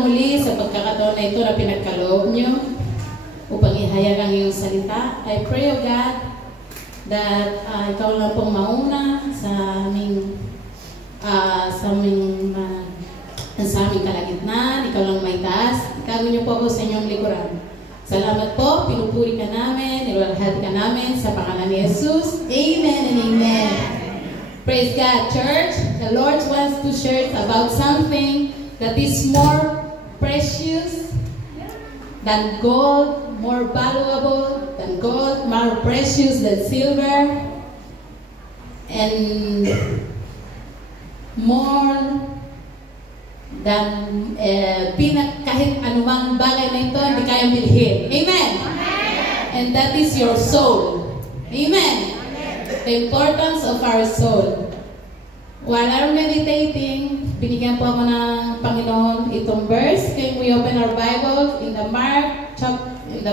Muli sa pagkakataon na ito na pinagkaloob nyo upang ihayag ang iyong salita. I pray, O God, that ikaw lang pong mauna sa aming kalagitnaan. Ikaw lang may taas. Itago niyo po ako sa inyong likuran. Salamat po, pinupuri ka namin, nilalahad ka namin sa pangalan ni Jesus. Amen and amen. Praise God, church. The Lord wants to share about something that is more precious than gold, more valuable than gold, more precious than silver, and more than kahit anumang bagay na ito hindi kayang bilhin. Amen. And that is your soul. Amen. The importance of our soul. While I'm meditating, binigyan po ako ng Panginoon itong verse. Can we open our Bible in the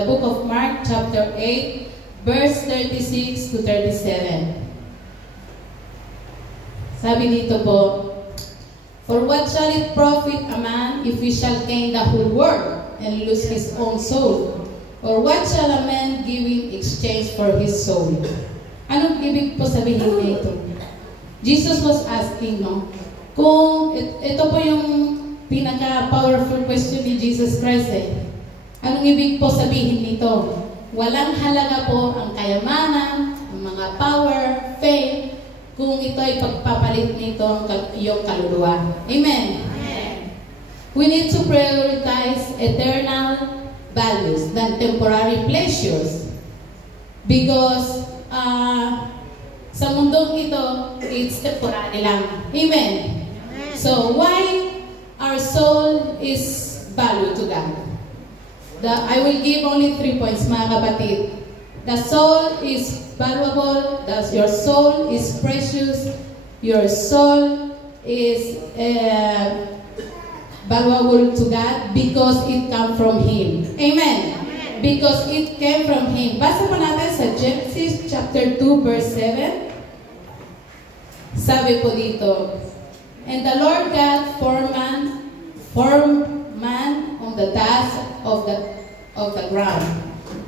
book of Mark, chapter 8, verse 36 to 37. Sabi dito po, "For what shall it profit a man if he shall gain the whole world and lose his own soul? Or what shall a man give in exchange for his soul?" Anong ibig po sabihin nito? Jesus was asking, kung ito po yung pinaka-powerful question ni Jesus Christ Anong ibig po sabihin nito? Walang halaga po ang kayamanan, ang mga power, fame, kung ito ay pagpapalit nito ang iyong kaluluwa. Amen. We need to prioritize eternal values than temporary pleasures. Because sa mundong ito, it's temporary lang. Amen. So, why our soul is value to God? I will give only 3 points, mga kapatid. The soul is valuable. Your soul is precious. Your soul is valuable to God because it comes from Him. Amen. Because it came from Him. Basa po natin sa Genesis chapter 2, verse 7. Sabi po dito, "And the Lord God formed man on the dust of the ground,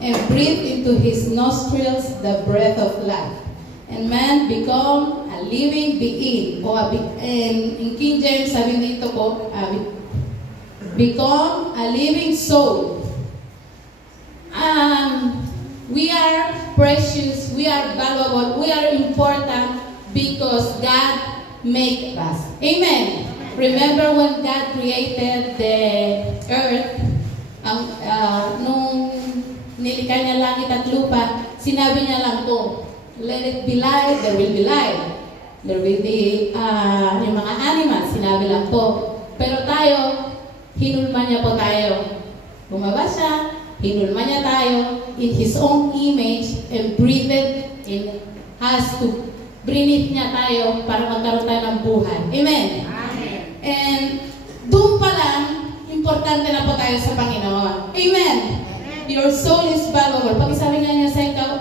and breathed into his nostrils the breath of life. And man become a living being." In King James, sabi dito po, become a living soul. We are precious, we are valuable, we are important because God made us. Amen. Remember when God created the earth, nung nilikha niya langit at lupa, sinabi niya lang po, "Let it be light," there will be light. There will be yung mga animals, sinabi lang po. Pero tayo, hinulma niya po tayo. Bumaba siya, hinulma niya tayo in His own image and breathed in us to breathe niya tayo para magkaroon tayo ng buhay. Amen. And doon pa lang, importante na po tayo sa Panginoon. Amen. Your soul is valuable. Pag-isabi nga niya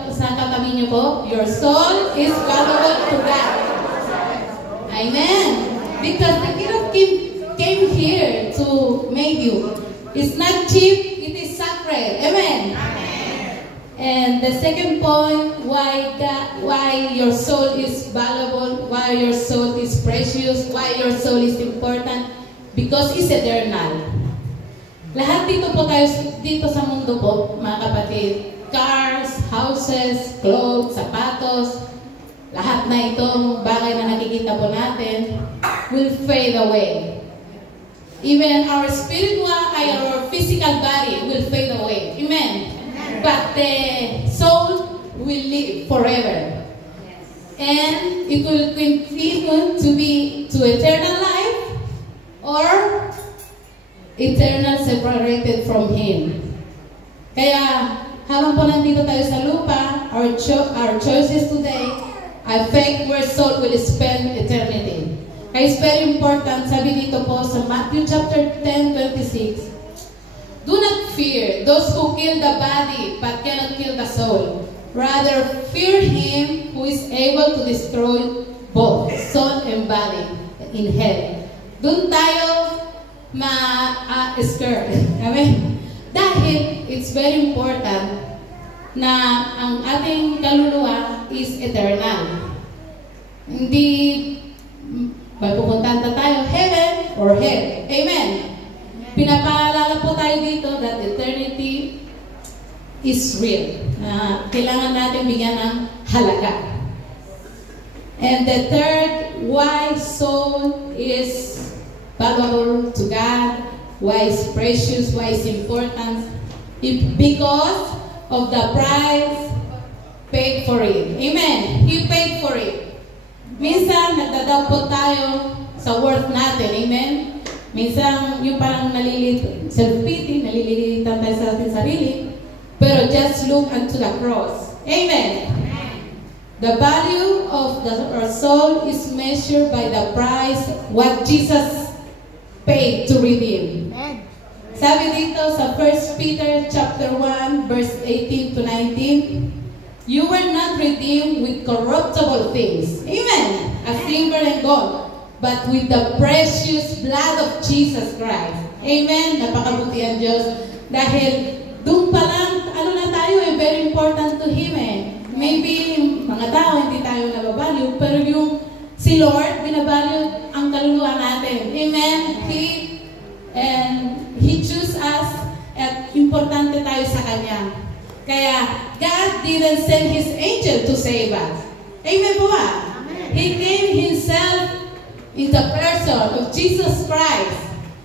sa katabi niyo po, your soul is valuable to God. Amen. Because the King of Kings came here to make you. It's not cheap, it is sacred. Amen. And the second point, why your soul is valuable, why your soul is precious, why your soul is important, because it's eternal. Lahat dito po tayo, dito sa mundo po, mga kapatid, cars, houses, clothes, sapatos, lahat na itong bagay na nakikita po natin will fade away. Even our our physical body will fade away. Amen. But the soul will live forever. And it will continue to be to eternal life or eternal separated from Him. Kaya, habang po nandito tayo sa lupa, our choices today affect where soul will spend eternity. Kaya it's very important, sabi dito po sa Matthew chapter 10:26, "Do not fear those who kill the body but cannot kill the soul. Rather, fear Him who is able to destroy both soul and body in hell." Doon tayo ma-skirt. Amen? Dahil it's very important na ang ating kaluluwa is eternal. Hindi mapupuntahan na tayo heaven or hell. Amen? Pinapaalala po tayo dito that eternity is real. Kailangan natin bigyan ng halaga. And the third, why soul is valuable to God, why is precious, why is important, because of the price paid for it. Amen. He paid for it. Minsan, nagdadaw po tayo sa worth natin. Amen. Minsan, yung parang self-pity, nalililitan tayo sa ating sarili. Pero just look unto the cross. Amen. The value of our soul is measured by the price what Jesus paid to redeem. Sabi dito sa 1 Peter chapter 1 verse 18 to 19, you were not redeemed with corruptible things, amen, as silver and gold, but with the precious blood of Jesus Christ. Amen. Napakabuti ang Diyos. Dahil doon pa lang, very important to Him Maybe, mga tao, hindi tayo nababalyo, pero yung si Lord, binabalyo ang kaluluwa natin. Amen? He chose us at importante tayo sa Kanya. Kaya, God didn't send His angel to save us. Amen po ba? He came Himself in the person of Jesus Christ.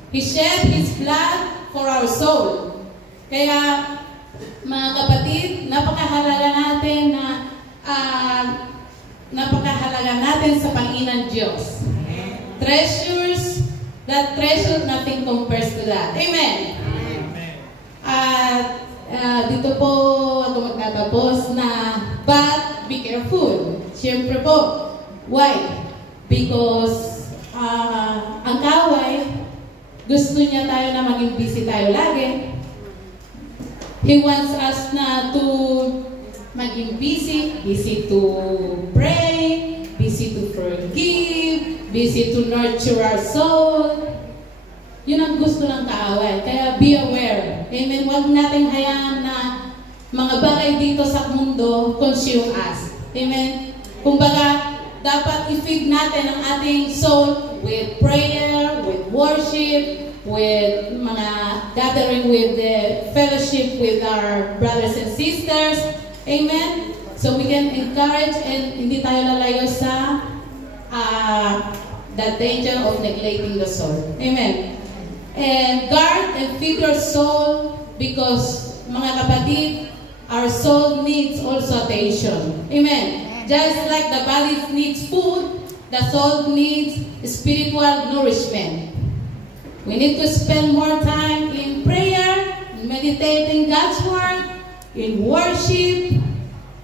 He shed His blood for our soul. Kaya, mga kapatid, napakahalaga natin sa Panginoon Diyos. Treasures, that treasure, nothing compares to that. Amen. Dito po ako magtatapos na, but be careful. Siyempre po. Why? Because ang kaway, gusto niya tayo na maging busy tayo lagi. He wants us na to maging busy to pray, busy to forgive, busy to nurture our soul. Yun ang gusto ng kaaway. Kaya be aware. Amen. Huwag natin hayaan na mga bagay dito sa mundo consume us. Amen. Kumbaga, dapat i-feed natin ang ating soul with prayer, with worship, with mga gathering with the fellowship with our brothers and sisters. Amen? So we can encourage and hindi tayo lalayo sa the danger of neglecting the soul. Amen? And guard and feed your soul because, mga kapatid, our soul needs also attention. Amen? Just like the body needs food, the soul needs spiritual nourishment. We need to spend more time in prayer, in meditating God's Word, in worship,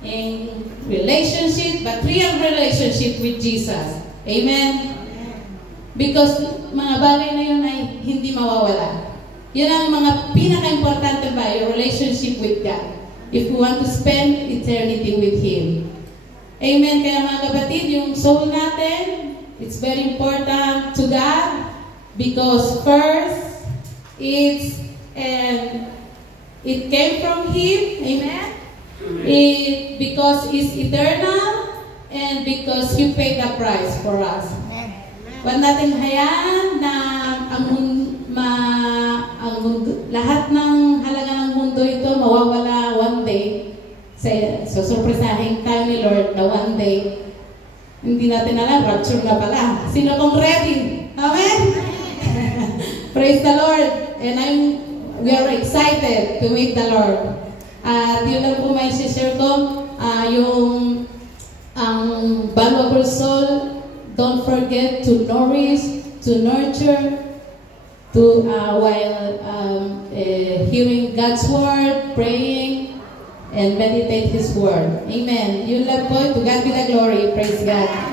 in relationship, but real relationship with Jesus. Amen? Because mga bagay na yun ay hindi mawawala. Yun ang mga pinaka-importante ba, your relationship with God. If we want to spend eternity with Him. Amen? Kaya mga kapatid, yung soul natin, it's very important to God. Because first, it came from Him, amen? Because it's eternal, and because He paid the price for us. Huwag natin hayaan na lahat ng halaga ng mundo ito mawawala one day. So, surpresahin tayo ni Lord na one day, hindi natin alam, rapture na pala. Sino kong ready? Amen? Praise the Lord. And we are excited to meet the Lord. At yun lang po may share ko, yung valuable soul, don't forget to nourish, to nurture, while hearing God's Word, praying, and meditate His Word. Amen. Yun lang po. To God be the glory. Praise God.